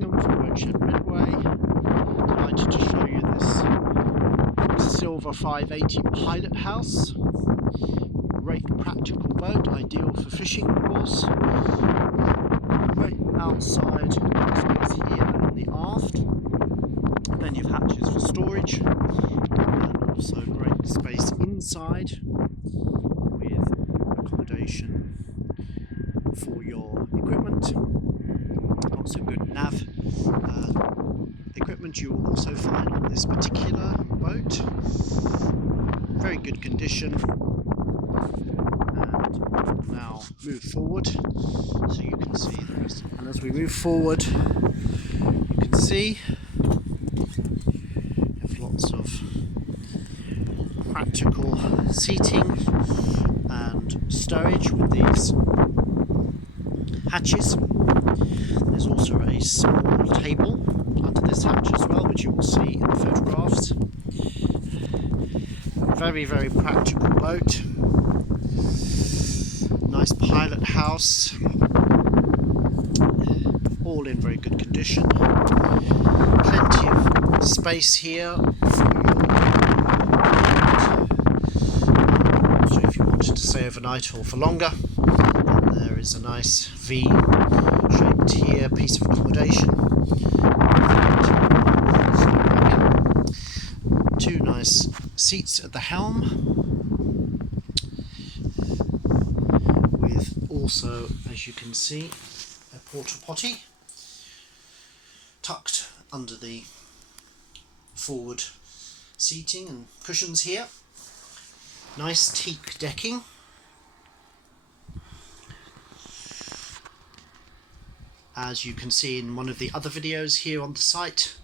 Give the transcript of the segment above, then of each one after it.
morning, I'm from Boatshed Midway. Delighted to show you this Quicksilver 580 Pilothouse. Great practical boat, ideal for fishing of course. Great outside space here in the aft. Plenty of hatches for storage, and also great space inside with accommodation for your equipment. Also good nav equipment you will also find on this particular boat. Very good condition. And now move forward so you can see the rest. And as we move forward, you can see we have lots of practical seating and stowage with these hatches. There's also a small table under this hatch as well, which you will see in the photographs. Very, very practical boat. Nice pilot house. All in very good condition. Plenty of space here for your boat. So if you wanted to stay overnight or for longer, then there is a nice V-shaped here piece of accommodation. Two nice seats at the helm, with also, as you can see, a porta potty tucked under the forward seating and cushions here. Nice teak decking. As you can see in one of the other videos here on the site,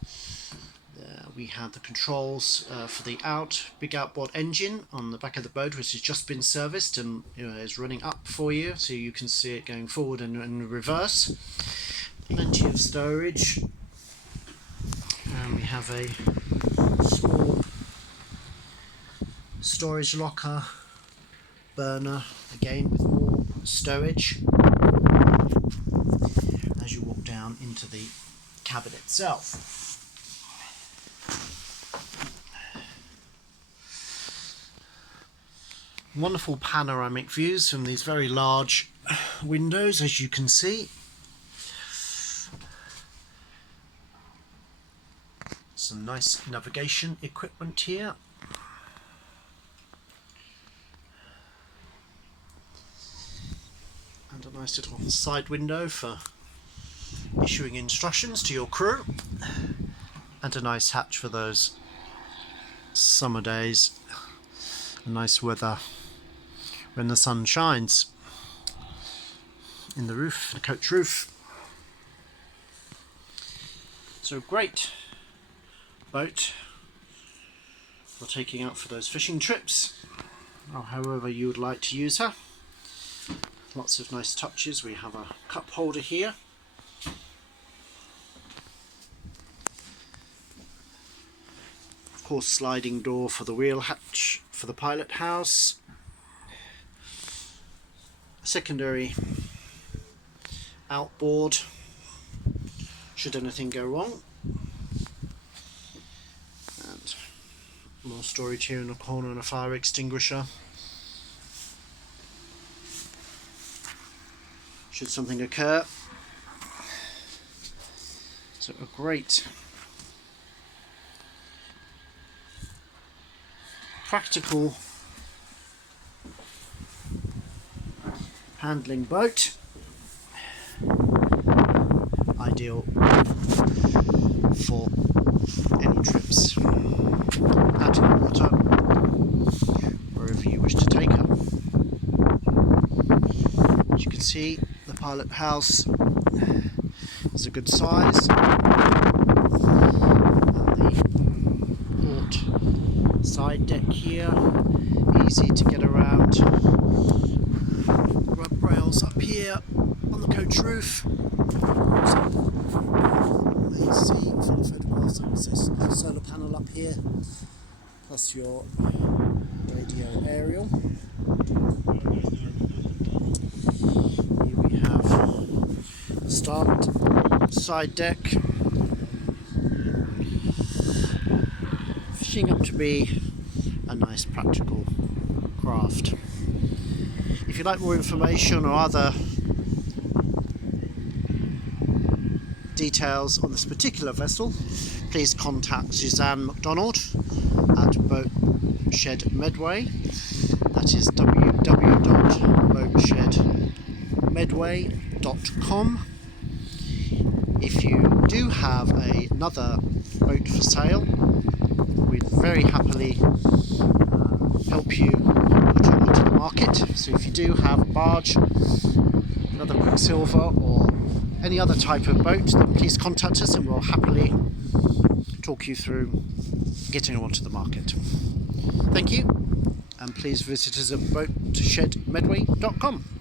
we have the controls for the big outboard engine on the back of the boat, which has just been serviced and is running up for you, so you can see it going forward and reverse. Plenty of storage, and we have a small storage locker, burner, again with more storage as you walk down into the cabin itself. Wonderful panoramic views from these very large windows, as you can see. Some nice navigation equipment here. And a nice little side window for issuing instructions to your crew. And a nice hatch for those summer days. Nice weather when the sun shines in the roof, the coach roof. So great boat for taking out for those fishing trips, or however you would like to use her. Lots of nice touches. We have a cup holder here. Of course, sliding door for the wheel hatch for the pilot house. Secondary outboard should anything go wrong, and more storage here in the corner and a fire extinguisher should something occur. So a great practical handling boat, ideal for any trips out in the water, wherever you wish to take her. As you can see, the pilot house is a good size, and the port side deck here, easy to get around. Rub rails up here on the coach roof. So you may see from the photographs there's a solar panel up here, plus your radio aerial. Here we have the start side deck, fishing up to be a nice practical craft. If you'd like more information or other details on this particular vessel, please contact Suzanne MacDonald at Boatshed Medway. That is www.boatshedmedway.com. If you do have another boat for sale, we'd very happily help you put it onto the market. So if you do have a barge, another Quicksilver or any other type of boat, then please contact us and we'll happily talk you through getting it onto the market. Thank you, and please visit us at boatshedmedway.com.